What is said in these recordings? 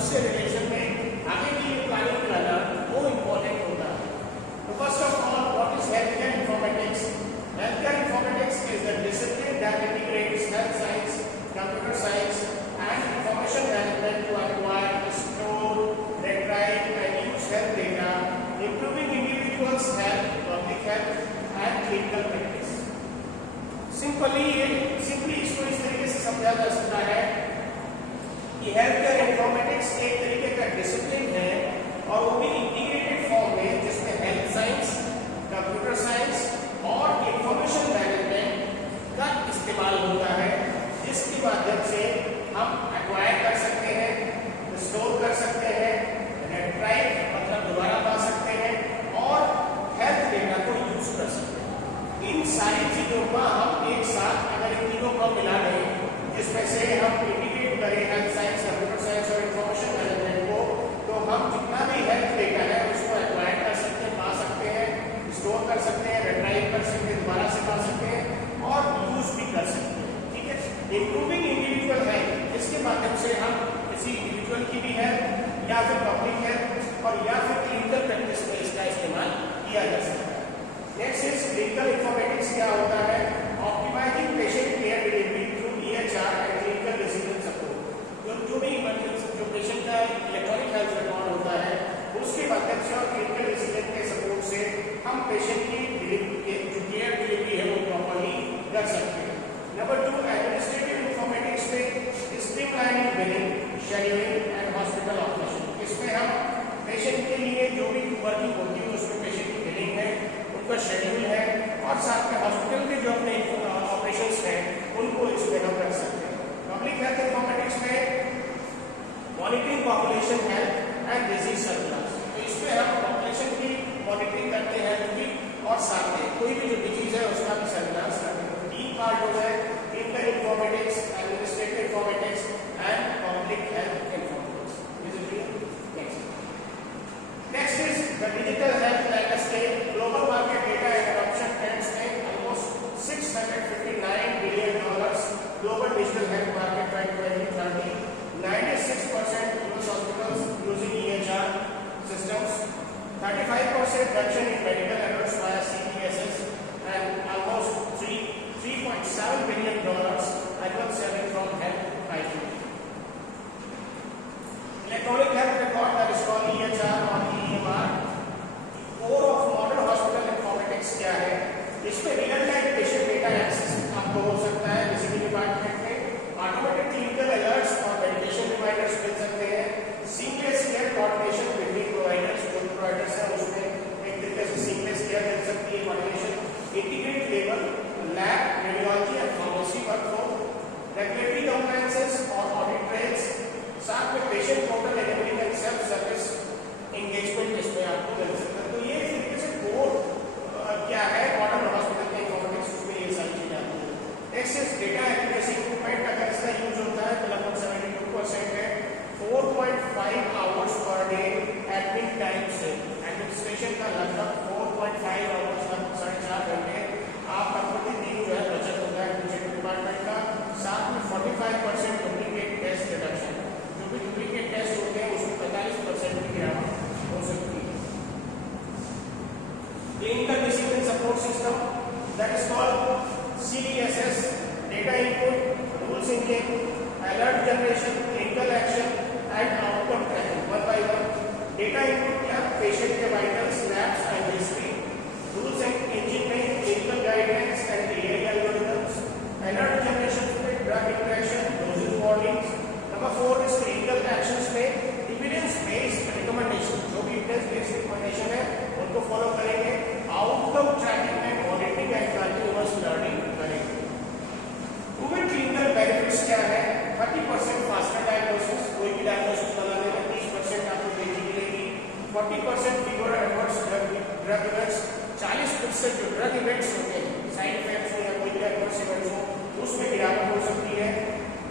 उससे रिलेशन में आगे की प्लानिंग करना वो इम्पोर्टेंट होता है। तो first of all, what is health care informatics? Health care informatics is the discipline that integrates health science, computer science and information management to acquire, store, retrieve and use health data, improving individuals' health, public health and clinical practice. Simply इसको इस तरीके से समझा जा सकता है कि health care informatics एक तरीके का डिसिप्लिन है और वो भी इंटीग्रेटेड फॉर्म में, जिसमें हेल्थ साइंस, कंप्यूटर साइंस और इंफॉर्मेशन मैनेजमेंट का इस्तेमाल होता है, जिसके माध्यम से हम एक्वायर कर सकते हैं, स्टोर कर सकते हैं, रिट्राइव मतलब दोबारा पा सकते हैं और हेल्थ डेटा को यूज कर सकते हैं। इन सारी चीजों का हम एक साथ अगर इन तीनों को मिला दें, जिसमें से हम इंटीग्रेट करें हेल्थ साइंस, कंप्यूटर साइंस और इंफॉर्मेशन मैनेजमेंट को, तो हम जितना भी हेल्थ डेटा है उसको एक्वायर कर सकते हैं, पा सकते हैं, स्टोर कर सकते हैं, रिट्राइव कर सकते हैं, दोबारा से पा सकते हैं और यूज भी कर सकते हैं। ठीक है, इंप्रूविंग इंडिविजुअल हेल्थ, इसके माध्यम से हम किसी इंडिविजुअल की भी हेल्थ या फिर पब्लिक हेल्थ और या फिर क्लिनिकल प्रैक्टिस में इसका इस्तेमाल किया जा सकता है। Next is clinical informatics. क्या होता है? Optimising patient care delivery through EHR and clinical decision support. जो भी इमरजेंसी, जो पेशेंट का इलेक्ट्रॉनिक हेल्थ रिकॉर्ड होता है, उसके माध्यम से और क्लिनिकल डिसीजन के सपोर्ट से हम पेशेंट की जो केयर डिलीवरी है वो प्रॉपरली कर सकते हैं। नंबर 2, एडमिनिस्ट्रेटिव इन्फॉर्मेटिक्स में streamlining billing, scheduling and hospital operation. इसमें हम पेशेंट के लिए जो भी वर्किंग होती है उसमें पेशेंट की बिलिंग है, उनका शेड्यूल है और साथ में हॉस्पिटल के जो अपने ऑपरेशंस हैं उनको इसमें हम रख सकते हैं। पब्लिक हेल्थ इन्फॉर्मेटिक्स में monitoring population health and disease surveillance. तो इसमें हम पॉपुलेशन की मॉनिटरिंग करते हैं उनकी और साथ में कोई भी जो डिजीज है उसका भी सर्विलांस करते हैं। 3 पार्ट हो गए, clinical informatics, administrative informatics and public health informatics. Next is the digital health landscape. Global market data and adoption trends make almost $659 billion global digital health market by 2030. 96% US hospitals using EHR systems. 35% reduction in medical errors via CPSS and almost $3.7 billion annual saving from health IT. Electronic health record, that is called EHR or EMR. Core of modern hospital informatics क्या है? इसमें real time patient data access आपको हो सकता है किसी भी department में, ऑटोमेटेड क्लिनिकल अलर्ट्स और मेडिकेशन रिमाइंडर्स मिल सकते हैं, seamless care coordination between providers, जो प्रोवाइडर्स हैं उसमें एक तरीके से सीमलेस केयर मिल सकती है, coordination, integrated labour, lab, radiology and pharmacy workflow, regulatory compliances और ऑडिट ट्रेल्स, साथ में patient portal enabling and self service engagement इसमें आपको मिल सकता है। तो ये इस तरीके से कोर क्या है मॉडर्न हॉस्पिटल के इन्फॉर्मेटिक्स, उसमें ये सारी चीजें आती है। Next is data accuracy equipment. अगर इसका यूज होता है तो लगभग 72% है। 4.5 hours per day admin time से एडमिनिस्ट्रेशन का लगभग 4.5 आवर्स, लगभग 4.5 घंटे आपका प्रतिदिन जो है बचत होता है एडमिनिस्ट्रेटिव डिपार्टमेंट का। साथ में 45% डुप्लीकेट टेस्ट रिडक्शन, जो भी डुप्लीकेट टेस्ट होते हैं उसमें 45% की गिरावट हो सकती है। Clinical decision support system, that is called CDSS, data input, rule syncing, alert generation, clinical action and outcome tracking. 1 by 1 data input क्या? पेशेंट के vitals, labs and history. Rules and engine में clinical guidelines and AI algorithms. Alert generation में drug interaction, dosages warnings. Number 4 is clinical actions में evidence based recommendation, जो भी evidence based recommendation है उनको follow करेंगे। आउटकम ट्रैकिंग में monitoring and continuous learning करेंगे। प्रूवन क्लिनिकल बेनिफिट्स क्या है? 30% फास्टर डायग्नोसिस, कोई भी डायग्नोसिस बनाने में 30% आपको तेजी मिलेगी। 40% फीवर एडवर्स ड्रग इवेंट्स, 40% जो ड्रग इवेंट्स होते हैं, साइड इफेक्ट्स हो या कोई भी एडवर्स इवेंट्स हो, उसमें गिरावट हो सकती है।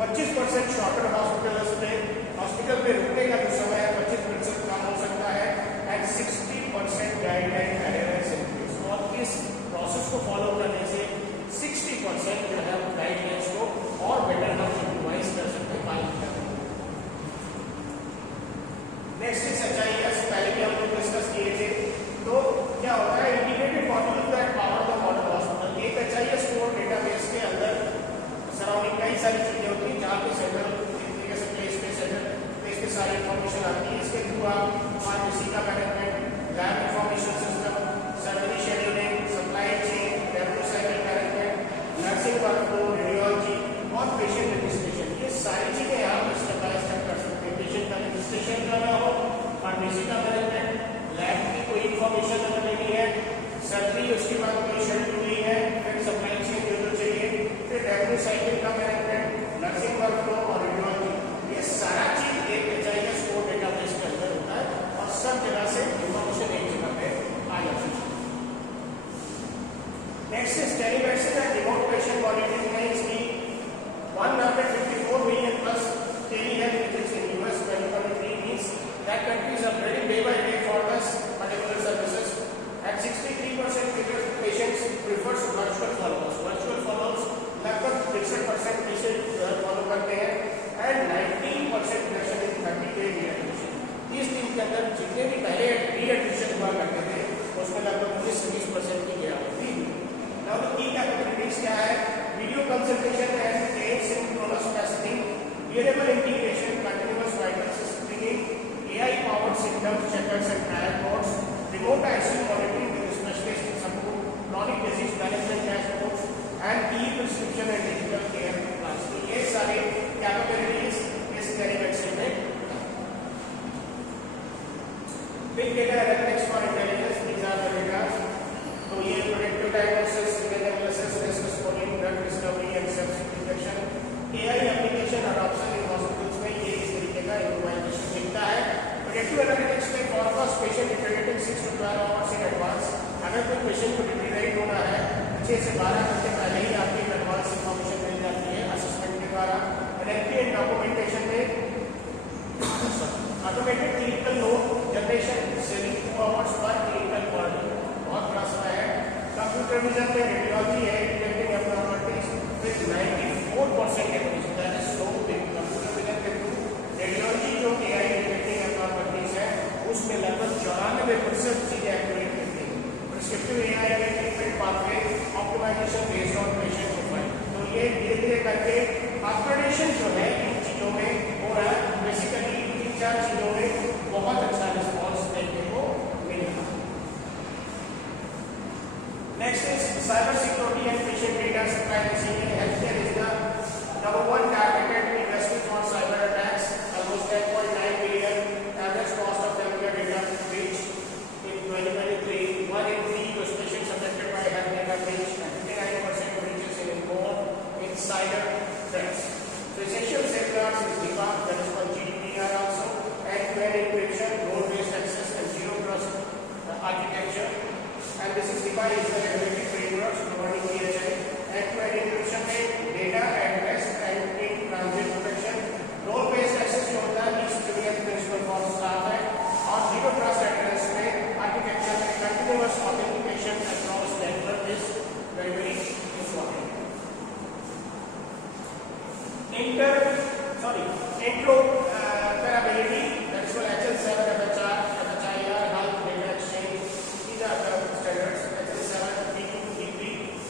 25% शॉर्टर हॉस्पिटल स्टे, हॉस्पिटल में रुकने का जो समय है 25% कम हो सकता है। And 60% guideline adherence increase. और इस प्रोसेस को फॉलो करने से 60% जो है गाइडलाइंस को और बेटर हम इम्प्रूवाइज कर सकते हैं, पालन कर सकते हैं। सारी इंफॉर्मेशन आती है। इसके थ्रू आप फार्मेसी का management, lab information system, surgery scheduling, supply chain, revenue cycle management, nursing workflow, radiology और पेशेंट रजिस्ट्रेशन, ये सारी चीजें आप स्टेप बाय स्टेप कर सकते हैं। पेशेंट का रजिस्ट्रेशन करना हो, फार्मेसी का मैनेजमेंट, लैब की कोई इंफॉर्मेशन अगर लेनी है, सर्जरी उसके बाद कोई शेड्यूल हुई है, फिर सप्लाई चेन जो चाहिए, फिर रेवेन्यू साइकिल का मैनेजमेंट, नर्सिंग वर्कफ्लो और रेडियोलॉजी, ये सारा चीज एक एचआईएस कोड डेटाबेस के अंदर होता है और सब जगह से इंफॉर्मेशन एक जगह पे आ जाती है। Next is telemedicine and remote patient monitoring में इसकी 154 million plus telehealth visits in US 2023 means that countries are ready day by day for this particular services. At 63% patients prefers virtual follow-ups. Virtual follow-ups लगभग 63% patient follow करते हैं and 19% reduction in 30-day readmission. 30 दिन के अंदर जितने भी पहले readmission हुआ करते थे उसमें लगभग 19-20% की गिरावट थी। नाउ द की कैपेबिलिटीज क्या है? Video consultation and tele synchronous testing, variable integration, continuous vital screening, AI powered symptoms checkers and trial codes, remote ICU monitoring with specialist support, chronic disease management dashboards and e-prescription and digital care plans। तो ये सारे capabilities इस telemedicine में। Big data analytics for intelligence, these are the data। तो ये predictive diagnosis, analysis, risk scoring, drug discovery and septic detection, AI application adoption in hospitals में ये इस तरीके का इम्प्लीमेंटेशन मिलता है। प्रेडिक्टिव एनालिटिक्स में फॉरकास्ट पेशेंट इंटरनेटिंग 6 to 12 आवर्स इन एडवांस। अगर कोई पेशेंट को डिटेक्ट होना है 6 से 12 घंटे पहले ही आपकी एडवांस इंफॉर्मेशन मिल जाती है असेसमेंट के द्वारा। एनएलपी एंड डॉक्यूमेंटेशन में automated clinical note generation, saving 2 hours per clinical word, बहुत बड़ा समय है। कंप्यूटर विजन में रेडियोलॉजी है, detecting abnormalities with 94% accuracy, that is so big. Computer vision के थ्रू रेडियोलॉजी जो एआई डिटेक्टिंग एब्नॉर्मलिटीज है उसमें लगभग 94% चीजें एक्यूरेट मिलती है। प्रिस्क्रिप्टिव एआई में treatment pathway optimisation based on patient profile. तो ये धीरे धीरे करके अपग्रेडेशन जो है इन चीजों में हो रहा है। बेसिकली इन 4 चीजों में बहुत अच्छा रिस्पॉन्स देखने को मिल रहा है। Next is cyber security and patient data privacy में health care is the number 1 targeted industry for cyber attacks. Almost 10.9 billion average cost of health care data breach in 2023, 1 in 3 was patients affected by health data breach and 59% of breaches involved insider threats. So essential safeguards is HIPAA, that is called GDPR also, end-to-end encryption, role-based access and zero trust architecture. And this is HIPAA is the regulatory frameworks providing PHI, end-to-end encryption में data at rest and in transit protection, role-based access जो होता है each civilian principal for staff है, और zero trust at rest में architecture में continuous authentication across network is very very important. Interoperability, that's what HL7, FHR, FHIR, health data exchange, these are the standards. HL7, P2, P3,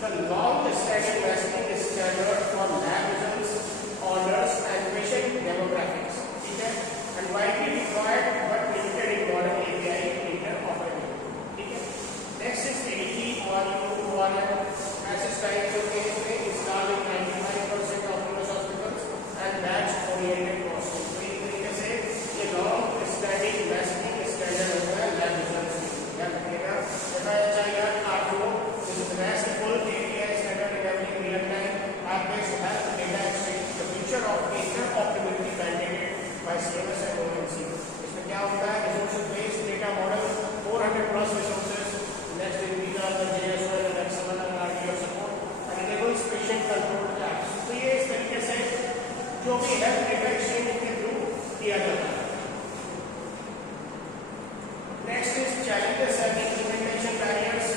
the long-standing messaging is standard for lab results, orders and patient demographics. ठीक है, and widely deployed but limited in modern API interoperability. ठीक है, next is ADT ORM message types of case में installed in 95% of US hospitals and batch oriented processing। तो इस तरीके से ये long standing messaging standard होता है lab results में। याद रखिएगा, FHIR R4 is RESTful API standard enabling real time app-based health data exchange, the future of interoperability mandated by CMS and OMC। इसमें क्या होता है? Resources based data model, 400 plus resources, next is these are the JSON and XML and RTO support, and enables patient controlled apps। तो ये इस तरीके से जो भी हेल्थ डेटा एक्सचेंज के थ्रू किया जाता है। Next is challenges and implementation barriers।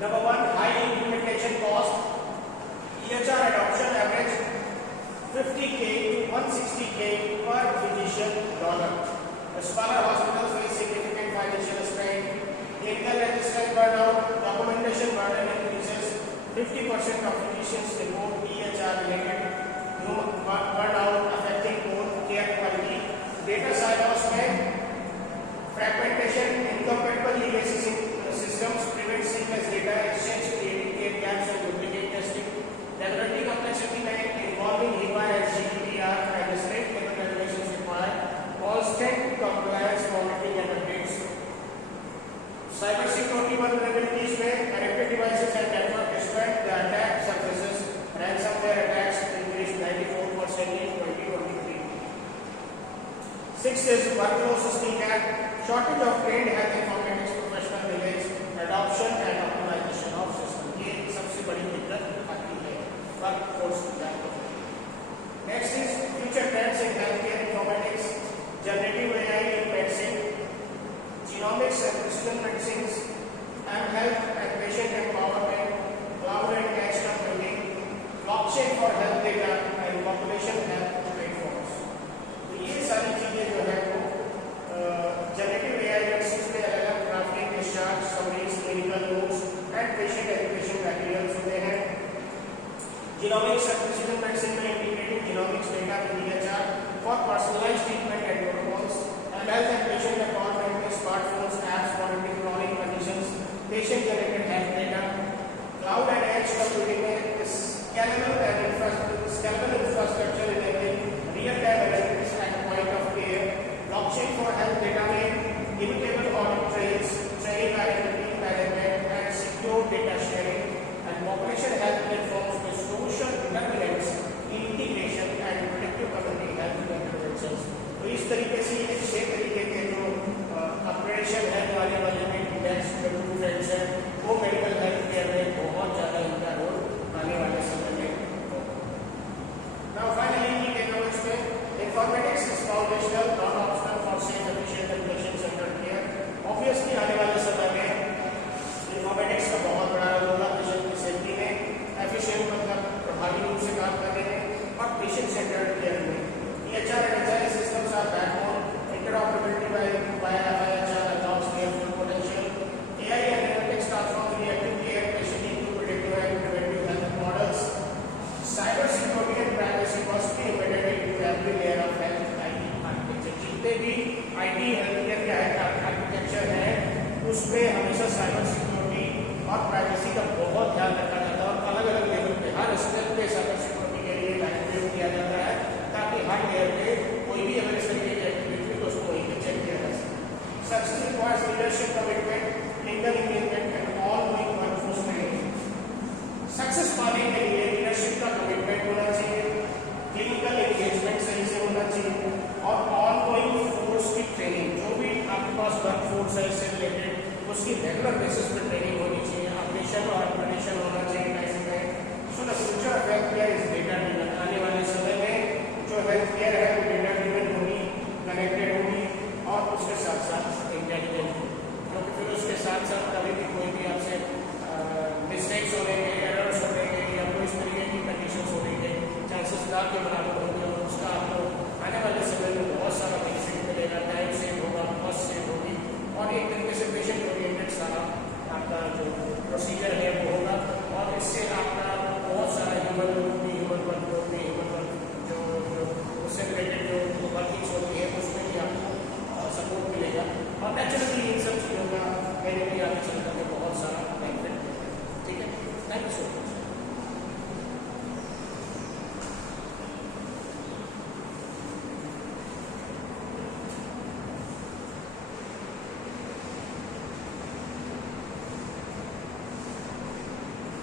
Number 1, high implementation cost। EHR adoption average 50K to 160K per physician dollar। The smaller hospitals face significant financial strain, clinical registration burnout, documentation burden increases, 50% of physicians report EHR related burnout affecting both care quality. Data silos में fragmentation, incompatible legacy systems prevent seamless data exchange, creating care gaps and duplicate testing. Regulatory complexity में involving HIPAA and GDPR and state level regulations require constant compliance, monitoring and updates. Cybersecurity vulnerabilities में connected devices and network despite the attack surfaces, ransomware attacks increased 94% in 2023. Sixth is workflow system gap, shortage of trained health informatics professional delays adoption and optimization of system. ये सबसे बड़ी दिक्कत आती है workforce gap. Next is future trends in healthcare informatics, generative AI in medicine, genomics and precision medicines, and health and patient empowerment, cloud and edge computing, blockchain for health data and population health platforms. तो ये सारी चीजें जो है वो generative AI medicine में अलग-अलग drafting, discharge, summaries, clinical notes and patient education materials होते हैं. Genomics and precision medicine में integrating genomics data with EHR for personalized treatment and protocols, and health and patient empowerment में smartphones, apps monitoring chronic conditions, patient generated health data. Cloud and edge computing में scalable infrastructure enabling real time analytics at point of care. Blockchain for health data में immutable